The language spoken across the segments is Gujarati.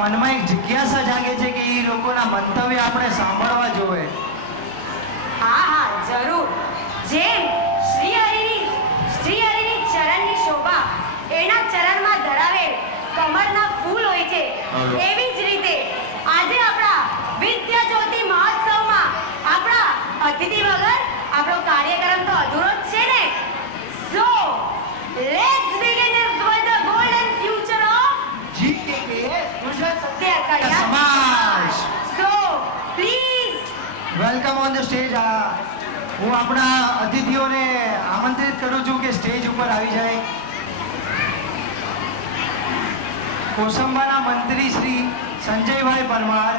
મનમાં એક જિજ્ઞાસા જાગે છે કે એ લોકોના મંતવ્ય આપણે સાંભળવા જોઈએ હા હા જરૂર. જેમ શ્રી હરિની શ્રી હરિની ચરણની શોભા એના ચરણમાં ધરાવેલ કમળના ફૂલ હોય છે. એવી જ રીતે આજે આપણા વિદ્યા જ્યોતિ મહોત્સવમાં આપણા અતિથિ વગર આપણો કાર્યક્રમ તો અધૂરો જ છે ને so let's begin with the golden future of Satya Kalyan Samaj. So please welcome on the stage હું આપણા અતિથિઓને આમંત્રિત કરું છું કે સ્ટેજ ઉપર આવી જાય. કોસંબાના મંત્રી શ્રી સંજયભાઈ પરમાર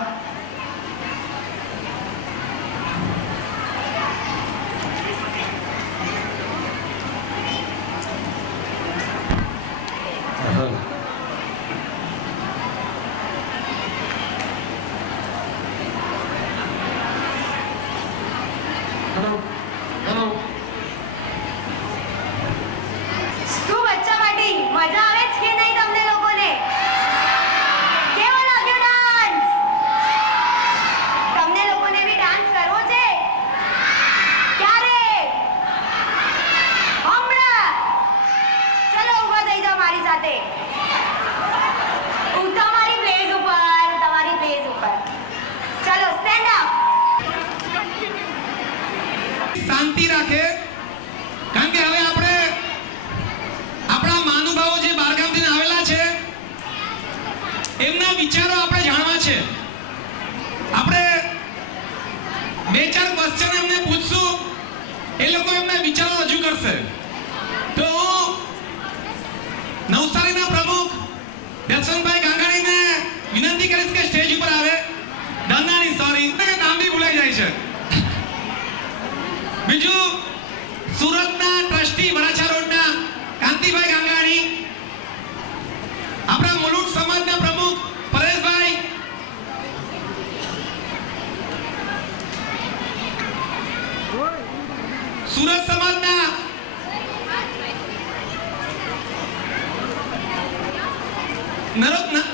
હેલો હેલો શું બચ્ચા પાર્ટી મજા આવે છે કે નહીં તમને લોકોને કેવો લાગ્યો ડાન્સ તમને લોકોને બી ડાન્સ કરવો છે ક્યારે હમણાં ચલો ઊભા થઈ જાઓ મારી સાથે હું તમારી પ્લેસ ઉપર તમારી પ્લેસ ઉપર ચલો સ્ટેન્ડ અપ શાંતિ રાખે કારણ કે હવે આપણે આપણા મહાનુભાવો જે બહારગામથી આવેલા છે એમના વિચારો આપણે જાણવા છે આપણે બે ચાર ક્વેશ્ચન એમને પૂછશું. એ લોકો એમના વિચારો રજૂ કરશે. તો નવસારીના પ્રમુખ દર્શનભાઈ ગાંગાણીને વિનંતી કરીશ કે સ્ટેજ ઉપર આવે. ધનાણી સોરી નામ બી ભૂલાઈ જાય છે. બીજું, સુરતના ટ્રસ્ટી વરાછા રોડના કાંતિભાઈ ગાંગાણી સુરત સમાજના નરોત્ન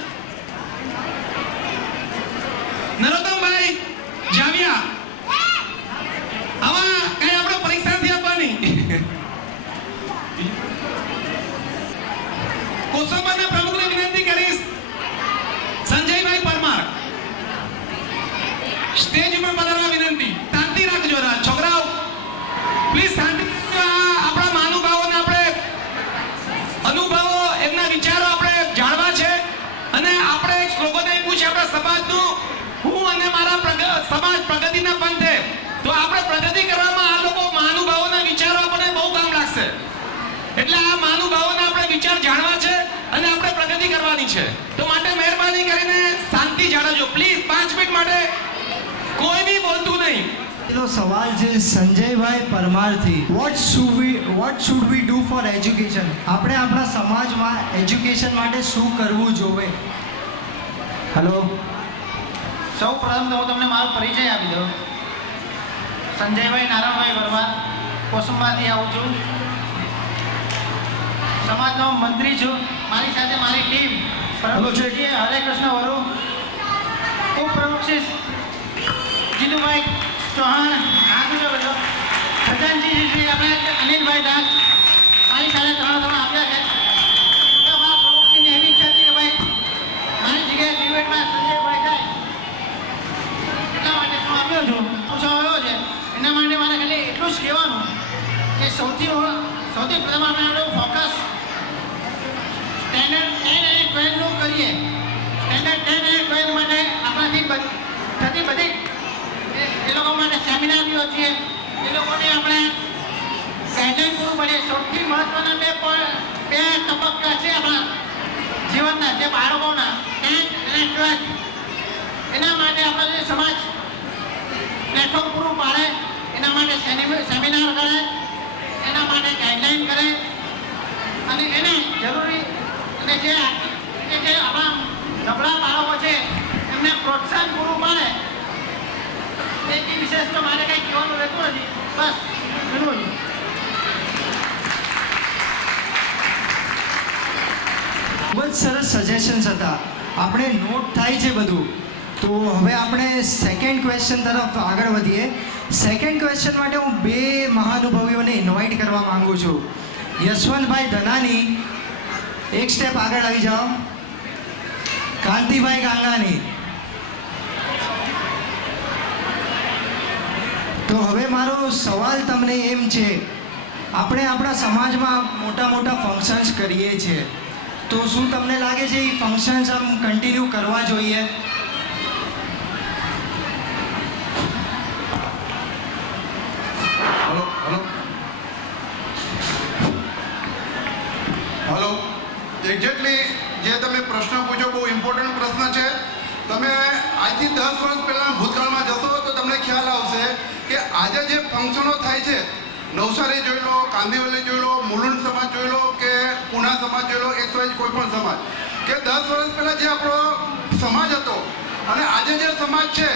તો આપણે પ્રગતિ કરવામાં આ લોકો મહાનુભાવોના વિચારો આપણને બહુ કામ લાગશે. એટલે આ મહાનુભાવોના આપણે વિચાર જાણવા છે અને આપણે પ્રગતિ કરવાની છે. તો માટે મહેરબાની કરીને શાંતિ જાળવજો. પ્લીઝ પાંચ મિનિટ માટે કોઈ બી બોલતું નહીં. પેલો સવાલ છે સંજયભાઈ પરમારથી. What should we what should we do for education આપણે આપણા સમાજમાં એજ્યુકેશન માટે શું કરવું જોઈએ હેલો સૌ પ્રથમ તો હું તમને મારો પરિચય આપી દઉં. સંજયભાઈ નારાયણભાઈ વર્મા કોસુંબાથી આવું છું. સમાજનો મંત્રી છું. મારી સાથે મારી ટીમ. હરે કૃષ્ણ વરુ. ઉપપ્રમુખ શ્રી જીતુભાઈ ચૌહાણ. કરજો. ખજાનચી શ્રી આપણે અનિલભાઈ દાસ. મારી સાથે ત્રણ ત્રણ આપ્યા છે. મારી જગ્યાએ સંજયભાઈ થાય. એટલા માટે હું આવ્યો છું. આવ્યો છે એના માટે મારે ખાલી એટલું જ કહેવાનું કે સૌથી સૌથી પ્રથમ આપણે ફોકસ સ્ટેન્ડર્ડ ટેન અને ટ્વેલ્વનું કરીએ. સ્ટેન્ડર્ડ ટેન અને ટ્વેલ્વ માટે આપણાથી થતી બધી એ- લોકો માટે સેમિનાર છીએ એ લોકોને આપણે ગાઈડલાઈન પૂરું પાડીએ. સૌથી મહત્ત્વના બે બે તબક્કા છે આપણા જીવનના, જે બાળકોના ટેન્થ અને ટ્વેલ્થ એના માટે આપણે સમાજ પ્લેટફોર્મ પૂરું પાડે, એના માટે સેમિનાર કરે, એના માટે ગાઈડલાઈન કરે. અને એને જરૂરી અને જે કે જે આવા નબળા બાળકો છે, એમને પ્રોત્સાહન પૂરું પાડે. તેથી વિશેષ તો મારે કંઈ કહેવાનું રહેતું નથી. બસ જરૂર ખૂબ જ સરસ સજેશન્સ હતા. આપણે નોટ થાય છે બધું. તો હવે આપણે સેકન્ડ ક્વેશ્ચન તરફ આગળ વધીએ. સેકન્ડ ક્વેશ્ચન માટે હું બે મહાનુભાવીઓને ઇન્વાઇટ કરવા માંગુ છું. યશવંતભાઈ ધનાની, એક સ્ટેપ આગળ આવી જાઓ. કાંતિભાઈ ગાંગાની. તો હવે મારો સવાલ તમને એમ છે, આપણે આપણા સમાજમાં મોટા મોટા ફંક્શન્સ કરીએ છીએ. તો શું તમને લાગે છે એ ફંક્શન્સ આમ કન્ટિન્યુ કરવા જોઈએ હલો હલો હલો એક્ઝેક્ટલી જે તમે પ્રશ્ન પૂછ્યો બહુ ઇમ્પોર્ટન્ટ પ્રશ્ન છે તમે આજથી દસ વર્ષ પહેલાં ભૂતકાળમાં જશો તો તમને ખ્યાલ આવશે કે આજે જે ફંક્શનો થાય છે, નવસારી જોઈ લો, કાંદીવલી જોઈ લો, મુલુંડ સમાજ જોઈ લો કે પુના સમાજ જોઈ લો, એક સિવાય કોઈ પણ સમાજ. કે દસ વર્ષ પહેલાં જે આપણો સમાજ હતો અને આજે જે સમાજ છે,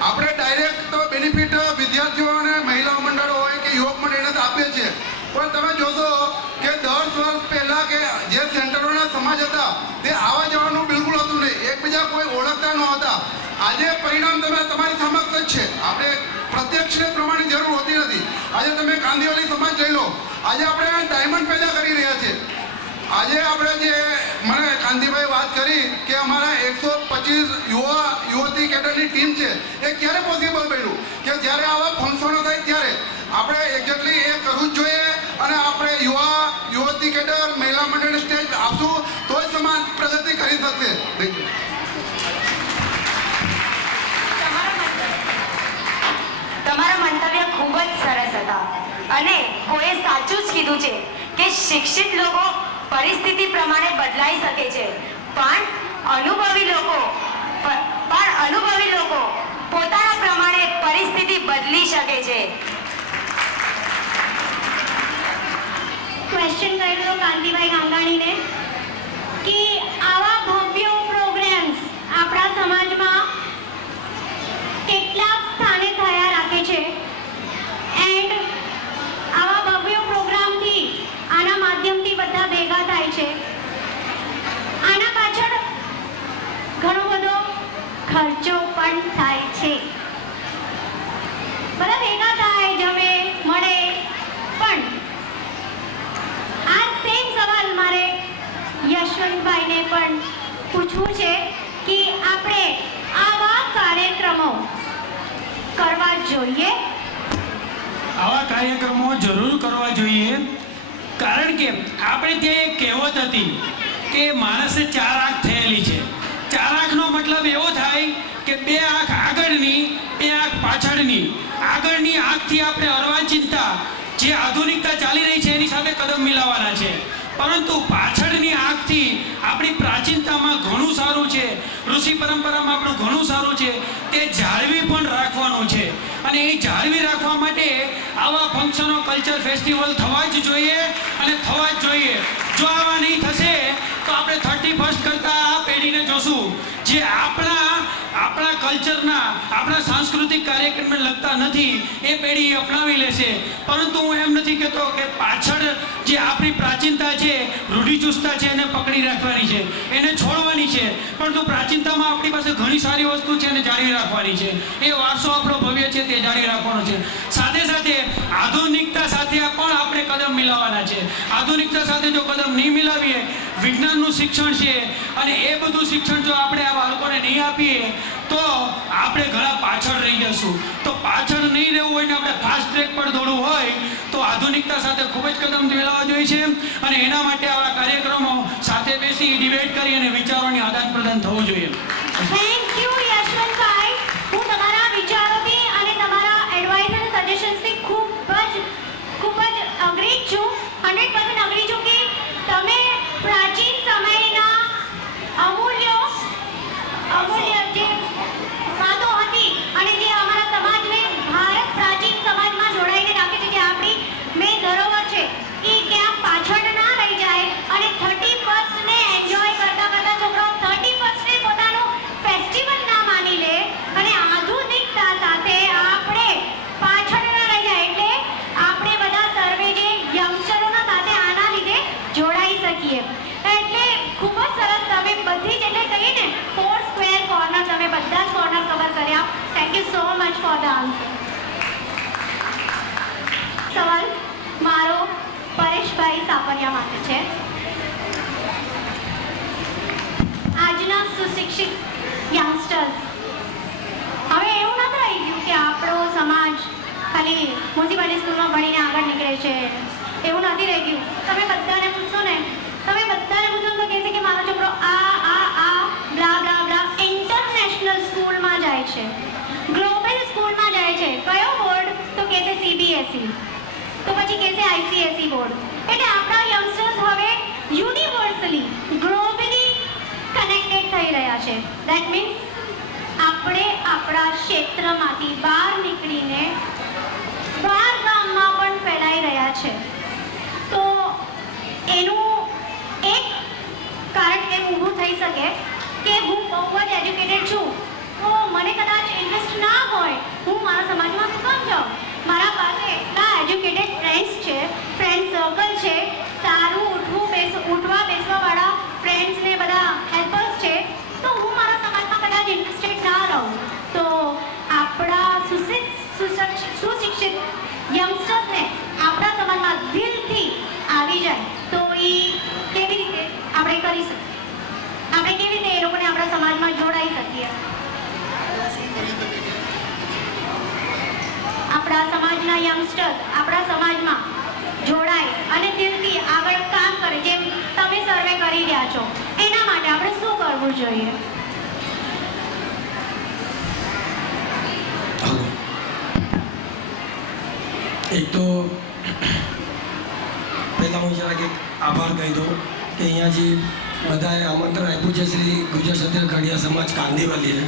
આપણે ડાયરેક્ટ બેનિફિટ વિદ્યાર્થીઓ અને મહિલા મંડળો હોય કે યુવક મંડળ આપીએ છીએ. પણ તમે જોશો કે દસ વર્ષ પહેલા કે જે સેન્ટરોના સમાજ હતા, તે આવા જવાનું બિલકુલ હતું નહીં. એકબીજા કોઈ ઓળખતા ન હતા આજે પરિણામ તમે તમારી સમક્ષ જ છે. આપણે પ્રત્યક્ષ પ્રમાણે જરૂર હોતી નથી. આજે તમે કાંદીવાલી સમાજ લઈ લો. આજે આપણે ડાયમંડ પેદા કરી રહ્યા છે. આજે આપણે જે મને કાંતિભાઈ વાત કરી કે અમારા એકસો પચીસ યુવા યુવતી કેડરની ટીમ છે, એ ક્યારે પોસિબલ બન્યું? કે જ્યારે આવા ફંક્શનો અને કોઈએ સાચું જ કીધું છે કે શિક્ષિત લોકો પરિસ્થિતિ પ્રમાણે બદલાઈ શકે છે. પણ અનુભવી લોકો પણ અનુભવી લોકો પોતાના પ્રમાણે પરિસ્થિતિ બદલી શકે છે. ક્વેશ્ચન કરેલો કાંતિભાઈ ગાંગાણીને કે આવા ભવ્ય પ્રોગ્રામ્સ આપણા સમાજમાં કેટલા સ્થાને થયા રાખે છે એન્ડ આવા ભવ્ય પ્રોગ્રામથી આના માધ્યમથી બધા ભેગા થાય છે આના પાછળ ઘણો બધો ખર્ચો પણ થાય છે બધા ભેગા થાય જમે મળે પણ આ સેમ સવાલ મારે યશવંતભાઈને પણ પૂછવું છે કે આપણે આવા કાર્યક્રમો કરવા જોઈએ? આવા કાર્યક્રમો જરૂર કરવા જોઈએ. કારણ કે આપણે ત્યાં એક કહેવત હતી કે માણસે ચાર આંખ થયેલી છે. ચાર આંખનો મતલબ એવો થાય કે બે આંખ આગળની, બે આંખ પાછળની. આગળની આંખથી આપણે અર્વાચિંતા, જે આધુનિકતા ચાલી રહી છે, એની સાથે કદમ મિલાવવાના છે. પરંતુ પાછળની આંખથી આપણી પ્રાચીનતામાં ઘણું સારું છે. ઋષિ પરંપરામાં આપણું ઘણું સારું છે. તે જાળવી પણ રાખવાનું છે. અને એ જાળવી રાખવા માટે આવા ફંક્શનો, કલ્ચર, ફેસ્ટિવલ થવા જ જોઈએ અને થવા જ જોઈએ. જો આવા નહીં થશે, તો આપણે થર્ટી ફર્સ્ટ કરતાં આ પેઢીને જોશું. જે આપણા આપણા કલ્ચરના, આપણા સાંસ્કૃતિક કાર્યક્રમને લગતા નથી, એ પેઢી અપનાવી લેશે. પરંતુ હું એમ નથી કહેતો કે પાછળ જે આપણી પ્રાચીનતા છે રૂઢિચુસ્તતા છે, એને પકડી રાખવાની છે, એને છોડવાની છે. પરંતુ પ્રાચીનતામાં આપણી પાસે ઘણી સારી વસ્તુ છે, એને જાળવી રાખવાની છે. એ વારસો આપણો ભવ્ય છે, તે જાળવી રાખવાનો છે. સાથે સાથે આધુનિકતા સાથે પણ આપણે કદમ મિલાવવાના છે. આધુનિકતા સાથે જો કદમ નહીં મિલાવીએ, વિજ્ઞાનનું શિક્ષણ છે અને એ બધું શિક્ષણ જો આપણે આ બાળકોને નહીં આપીએ, તો આપણે ઘણા પાછળ રહી જશું. તો પાછળ નહીં રહેવું હોય ને આપણે ફાસ્ટ ટ્રેક પર દોડવું હોય, તો આધુનિકતા સાથે ખૂબ જ કદમ મિલાવવા જોઈએ છે. અને એના માટે આવા કાર્યક્રમો સાથે બેસી ડિબેટ કરી અને વિચારોની આદાન પ્રદાન થવું જોઈએ થેન્ક યુ યશવંતભાઈ હું તમારા વિચારોથી અને તમારા ખૂબ જ ખૂબ જ અગ્રી છું. હંડ્રેડ પર્સન્ટ અગ્રી છું કે તમે પ્રાચીન સમયના અમૂલ્યો અમૂલ્ય જે વાતો હતી અને જે અમારા સમાજને ભારત પ્રાચીન સમાજમાં જોડાઈને રાખે છે જે આપણી મેં ધરોહર છે એ ક્યાં પાછળ ના રહી જાય અને થર્ટી ફર્સ્ટને એન્જોય કરતા કરતા છોકરાઓ થર્ટી ફર્સ્ટને પોતાનું ફેસ્ટિવલ for the answer. સવાલ મારો પરેશભાઈ સાપરિયા માટે છે. આજના સુશિક્ષિત યંગસ્ટર્સ હવે એવું નથી રહી ગયું કે આપણો સમાજ ખાલી મોતીબાની સ્કૂલમાં ભણીને આગળ નીકળે છે. એવું નથી રહી ગયું તમે બધાને પૂછશો ને, તમે બધાને પૂછો તો કહેશે કે મારો છોકરો આ આ આ, બ્લા બ્લા બ્લા ઇન્ટરનેશનલ સ્કૂલમાં જાય છે. ગ્લોબલ સ્કૂલમાં જાય છે. કયો બોર્ડ? તો કહેશે સીબીએસઈ તો પછી કહેશે આઈસીએસઈ બોર્ડ. એટલે આપણા યંગસ્ટર્સ હવે યુનિવર્સલી ગ્લોબલી કનેક્ટેડ થઈ રહ્યા છે. દેટ મીન્સ આપણે આપણા ક્ષેત્રમાંથી બહાર નીકળીને બહાર ગામમાં પણ ફેલાઈ રહ્યા છે. તો એનું એક કારણ એમ ઊભું થઈ શકે કે હું બહુ જ એજ્યુકેટેડ છું. તો મને કદાચ ઇન્ટરેસ્ટ ના હોય હું મારા સમાજમાં શું કામ જાઉં? મારા પાસે એટલા એજ્યુકેટેડ ફ્રેન્ડ્સ છે ફ્રેન્ડ સર્કલ છે, સારું ઉઠવું બેસ, ઉઠવા બેસવાવાળા ફ્રેન્ડ્સ ને બધા હેલ્પર્સ છે, તો હું મારા સમાજમાં કદાચ ઇન્ટરેસ્ટેડ ના રહું. તો આપણા સુશિક્ષિત સુશિક્ષિત સુશિક્ષિત યંગસ્ટર્સને આપણા સમાજમાં દિલથી આવી જાય તો એ કેવી રીતે આપણે કરી શકીએ આપણે કેવી રીતે એ લોકોને આપણા સમાજમાં જોડાઈ શકીએ આપણા સમાજના યંગસ્ટર્સ આપણા સમાજમાં જોડાય અને તેથી આગળ કામ કરે જેમ તમે સર્વે કરી રહ્યા છો. એના માટે આપણે શું કરવું જોઈએ? એક તો પહેલાં હું જરાક એક આભાર કહી દઉં કે અહીંયા જે બધાએ આમંત્રણ આપ્યું છે શ્રી ગુજરાત સત્ય ઘડિયા સમાજ કાંદીવલીએ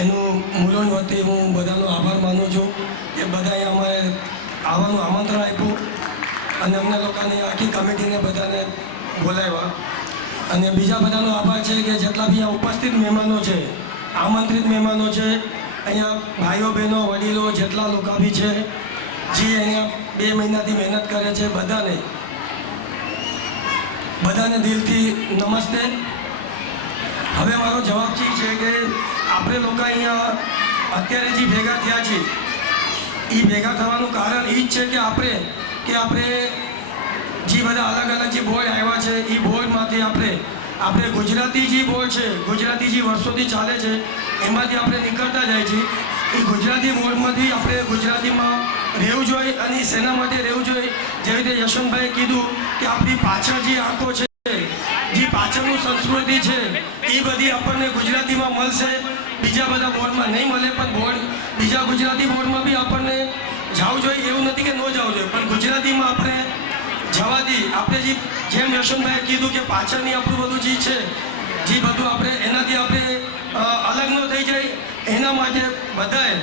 એનું મૂલ્યોન વતી હું બધાનો આભાર માનું છું કે બધાએ અમારે આવવાનું આમંત્રણ આપ્યું અને અમને લોકોને આખી કમિટીને બધાને બોલાવ્યા. અને બીજા બધાનો આભાર છે કે જેટલા બી ઉપસ્થિત મહેમાનો છે, આમંત્રિત મહેમાનો છે, અહીંયા ભાઈઓ, બહેનો, વડીલો જેટલા લોકો બી છે, જે અહીંયા બે મહિનાથી મહેનત કરે છે, બધાને બધાને દિલથી નમસ્તે. હવે મારો જવાબ છે કે આપણે લોકો અહીંયા અત્યારે જે ભેગા થયા છે, એ ભેગા થવાનું કારણ એ જ છે કે આપણે કે આપણે જે બધા અલગ અલગ જે બોર્ડ આવ્યા છે, એ બોર્ડમાંથી આપણે આપણે ગુજરાતી જે બોર્ડ છે, ગુજરાતી જે વર્ષોથી ચાલે છે, એમાંથી આપણે નીકળતા જાય છે. એ ગુજરાતી બોર્ડમાંથી આપણે ગુજરાતીમાં રહેવું જોઈએ અને શેના માટે રહેવું જોઈએ? જેવી રીતે યશવંતભાઈએ કીધું કે આપણી પાછળ જે આંખો છે, જે પાછળનું સંસ્કૃતિ છે, એ બધી આપણને ગુજરાતીમાં મળશે. બીજા બધા બોર્ડમાં નહીં મળે પણ બોર્ડ બીજા ગુજરાતી બોર્ડમાં બી આપણને જવું જોઈએ એવું નથી કે ન જવું જોઈએ. પણ ગુજરાતીમાં આપણે જવાથી આપણે જે જેમ યશવંતભાઈએ કીધું કે પાછળની આપણું બધું જે છે, જે બધું આપણે એનાથી આપણે અલગ ન થઈ જાય, એના માટે બધાએ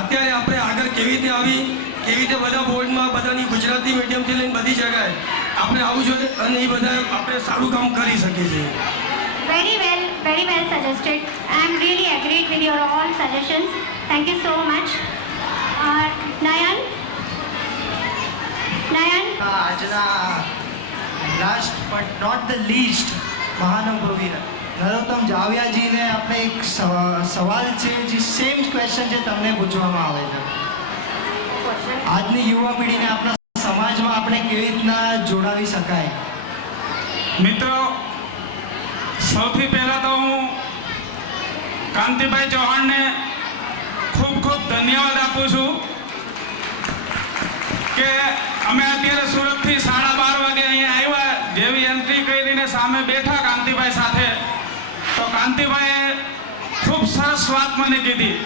અત્યારે આપણે આગળ કેવી રીતે આવી, કેવી રીતે બધા બોર્ડમાં બધાની ગુજરાતી મીડિયમથી લઈને બધી જગાએ આપણે આવવું જોઈએ અને એ બધા આપણે સારું કામ કરી શકીએ છીએ. Very well, suggested. I am really agreed with your all suggestions. Thank you so much. Uh, Nayan? Nayan? આજના last but not the least મહાનુભાવી Narottam જાવિયાજીને આપણે એક સવાલ છે જે સેમ ક્વેશ્ચન જે તમને પૂછવામાં આવે છે આજની યુવા પેઢીને આપણા સમાજમાં આપણે કેવી રીતના જોડાવી શકાય મિત્રો સૌથી પહેલાં તો હું કાંતિભાઈ ચૌહાણને ખૂબ ખૂબ ધન્યવાદ આપું છું કે અમે અત્યારે સુરતથી સાડા બાર વાગે અહીંયા આવ્યા, જેવી એન્ટ્રી કરીને સામે બેઠા કાંતિભાઈ સાથે. તો કાંતિભાઈએ ખૂબ સરસ વાત મને કીધી.